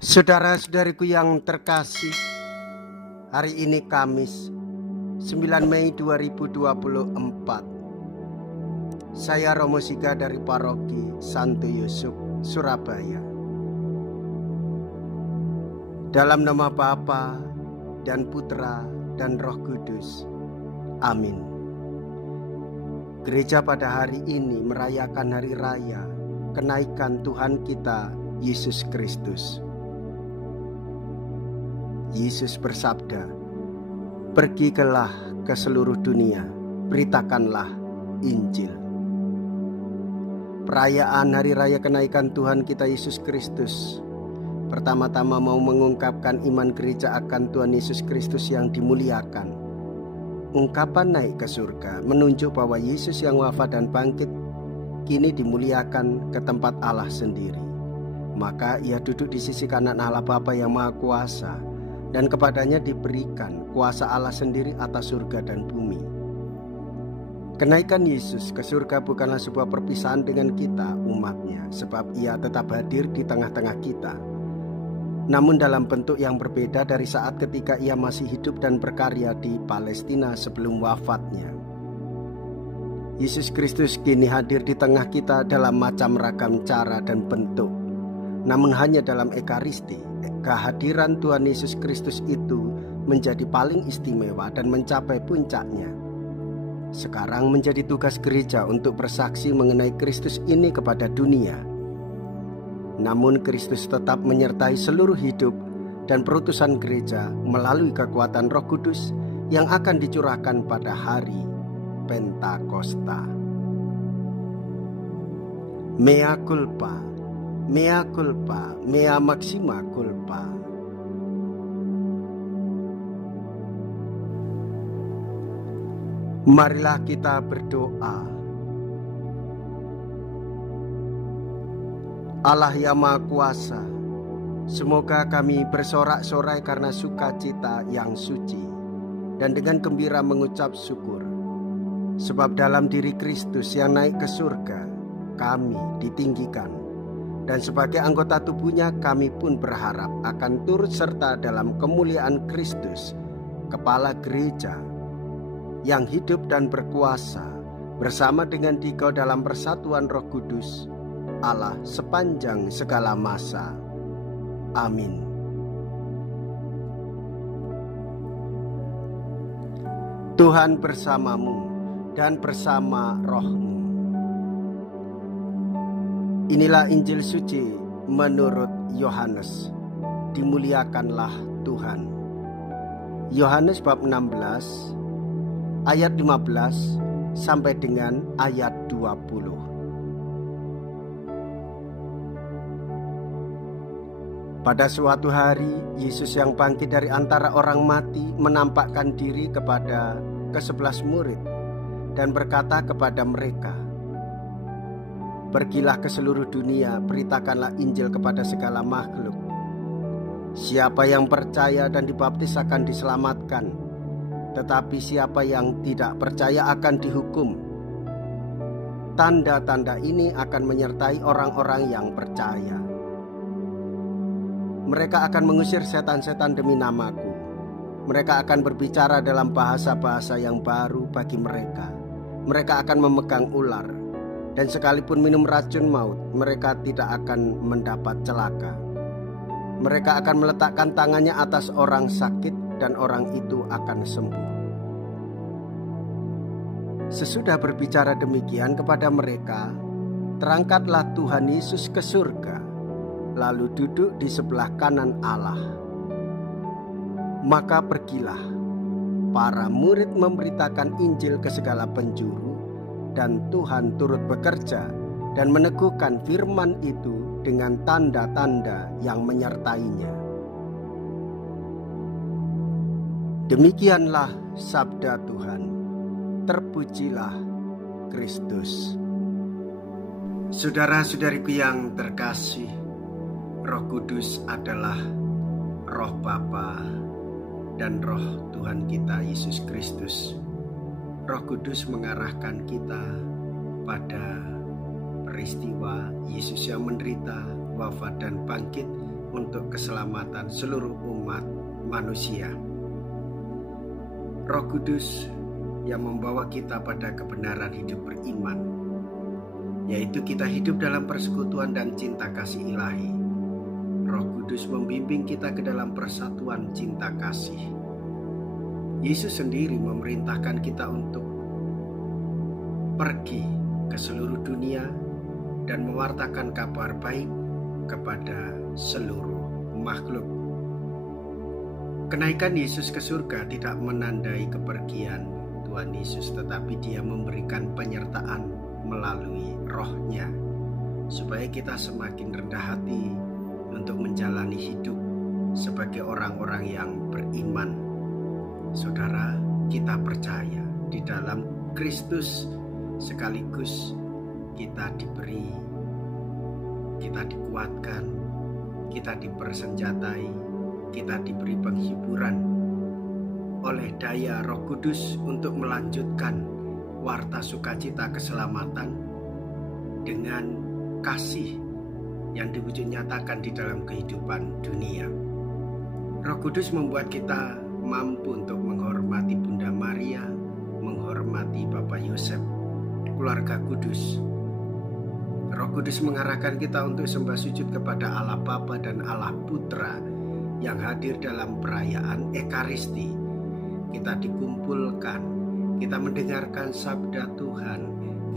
Saudara-saudariku yang terkasih, hari ini Kamis 9 Mei 2024. Saya Romo Siga dari Paroki Santo Yusuf, Surabaya. Dalam nama Bapa dan Putra dan Roh Kudus. Amin. Gereja pada hari ini merayakan hari raya kenaikan Tuhan kita Yesus Kristus. Yesus bersabda, "Pergilah ke seluruh dunia, beritakanlah Injil." Perayaan hari raya kenaikan Tuhan kita Yesus Kristus pertama-tama mau mengungkapkan iman gereja akan Tuhan Yesus Kristus yang dimuliakan. Ungkapan naik ke surga menunjuk bahwa Yesus yang wafat dan bangkit kini dimuliakan ke tempat Allah sendiri. Maka ia duduk di sisi kanan Allah Bapa yang Maha Kuasa, dan kepadanya diberikan kuasa Allah sendiri atas surga dan bumi. Kenaikan Yesus ke surga bukanlah sebuah perpisahan dengan kita umatnya, sebab ia tetap hadir di tengah-tengah kita, namun dalam bentuk yang berbeda dari saat ketika ia masih hidup dan berkarya di Palestina sebelum wafatnya. Yesus Kristus kini hadir di tengah kita dalam macam ragam cara dan bentuk, namun hanya dalam Ekaristi. Kehadiran Tuhan Yesus Kristus itu menjadi paling istimewa dan mencapai puncaknya. Sekarang menjadi tugas gereja untuk bersaksi mengenai Kristus ini kepada dunia. Namun Kristus tetap menyertai seluruh hidup dan perutusan gereja melalui kekuatan Roh Kudus yang akan dicurahkan pada hari Pentakosta. Mea culpa, mea culpa, mea maxima culpa. Marilah kita berdoa. Allah yang Maha Kuasa, semoga kami bersorak-sorai karena sukacita yang suci dan dengan gembira mengucap syukur, sebab dalam diri Kristus yang naik ke surga kami ditinggikan, dan sebagai anggota tubuhnya kami pun berharap akan turut serta dalam kemuliaan Kristus, Kepala Gereja, yang hidup dan berkuasa bersama dengan Dikau dalam persatuan Roh Kudus, Allah sepanjang segala masa. Amin. Tuhan bersamamu dan bersama rohmu. Inilah Injil suci menurut Yohanes. Dimuliakanlah Tuhan. Yohanes bab 16 ayat 15 sampai dengan ayat 20. Pada suatu hari, Yesus yang bangkit dari antara orang mati menampakkan diri kepada ke-11 murid dan berkata kepada mereka, "Pergilah ke seluruh dunia, beritakanlah Injil kepada segala makhluk. Siapa yang percaya dan dibaptis akan diselamatkan, tetapi siapa yang tidak percaya akan dihukum. Tanda-tanda ini akan menyertai orang-orang yang percaya. Mereka akan mengusir setan-setan demi namaku. Mereka akan berbicara dalam bahasa-bahasa yang baru bagi mereka. Mereka akan memegang ular, dan sekalipun minum racun maut, mereka tidak akan mendapat celaka. Mereka akan meletakkan tangannya atas orang sakit, dan orang itu akan sembuh." Sesudah berbicara demikian kepada mereka, terangkatlah Tuhan Yesus ke surga, lalu duduk di sebelah kanan Allah. Maka pergilah para murid memberitakan Injil ke segala penjuru, dan Tuhan turut bekerja dan meneguhkan firman itu dengan tanda-tanda yang menyertainya. Demikianlah sabda Tuhan. Terpujilah Kristus. Saudara-saudariku yang terkasih, Roh Kudus adalah Roh Bapa dan Roh Tuhan kita Yesus Kristus. Roh Kudus mengarahkan kita pada peristiwa Yesus yang menderita, wafat dan bangkit untuk keselamatan seluruh umat manusia. Roh Kudus yang membawa kita pada kebenaran hidup beriman, yaitu kita hidup dalam persekutuan dan cinta kasih ilahi. Roh Kudus membimbing kita ke dalam persatuan cinta kasih. Yesus sendiri memerintahkan kita untuk pergi ke seluruh dunia dan mewartakan kabar baik kepada seluruh makhluk. Kenaikan Yesus ke surga tidak menandai kepergian Tuhan Yesus, tetapi Dia memberikan penyertaan melalui Roh-Nya, supaya kita semakin rendah hati untuk menjalani hidup sebagai orang-orang yang beriman. Saudara, kita percaya di dalam Kristus, sekaligus kita diberi, kita dikuatkan, kita dipersenjatai, kita diberi penghiburan oleh daya Roh Kudus untuk melanjutkan warta sukacita keselamatan dengan kasih yang diwujud nyatakan di dalam kehidupan dunia. Roh Kudus membuat kita mampu untuk menghormati Bunda Maria, menghormati Bapak Yosef, keluarga kudus. Roh Kudus mengarahkan kita untuk sembah sujud kepada Allah Bapa dan Allah Putra yang hadir dalam perayaan Ekaristi. Kita dikumpulkan, kita mendengarkan sabda Tuhan,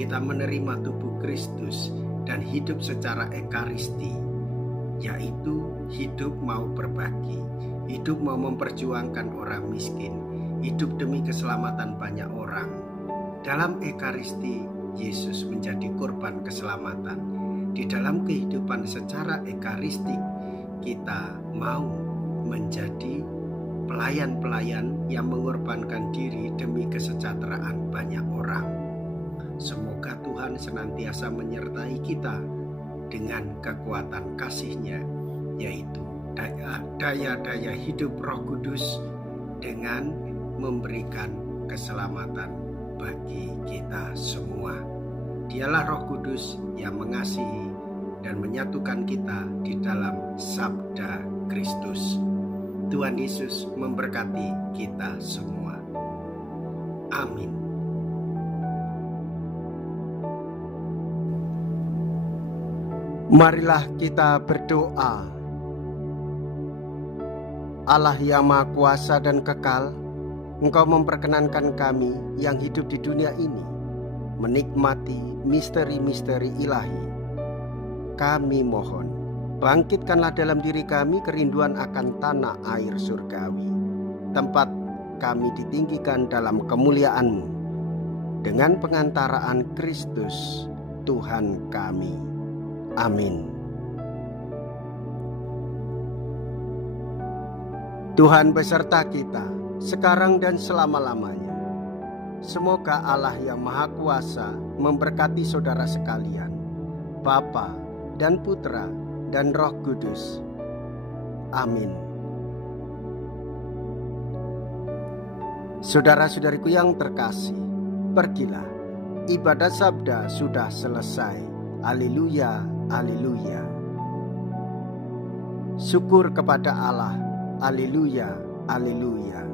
kita menerima tubuh Kristus dan hidup secara Ekaristi, yaitu hidup mau berbagi, hidup mau memperjuangkan orang miskin, hidup demi keselamatan banyak orang. Dalam Ekaristi, Yesus menjadi korban keselamatan. Di dalam kehidupan secara Ekaristik, kita mau menjadi pelayan-pelayan yang mengorbankan diri demi kesejahteraan banyak orang. Semoga Tuhan senantiasa menyertai kita dengan kekuatan kasih-Nya, yaitu daya-daya hidup Roh Kudus dengan memberikan keselamatan bagi kita semua. Dialah Roh Kudus yang mengasihi dan menyatukan kita di dalam sabda Kristus. Tuhan Yesus memberkati kita semua. Amin. Marilah kita berdoa. Allah yang Maha Kuasa dan kekal, Engkau memperkenankan kami yang hidup di dunia ini menikmati misteri-misteri ilahi. Kami mohon, bangkitkanlah dalam diri kami kerinduan akan tanah air surgawi, tempat kami ditinggikan dalam kemuliaan-Mu, dengan pengantaraan Kristus Tuhan kami. Amin. Tuhan beserta kita, sekarang dan selama-lamanya. Semoga Allah yang Maha Kuasa memberkati saudara sekalian, Bapa dan Putra dan Roh Kudus. Amin. Saudara-saudariku yang terkasih, pergilah. Ibadat sabda sudah selesai. Haleluya, haleluya. Syukur kepada Allah. Haleluya, haleluya.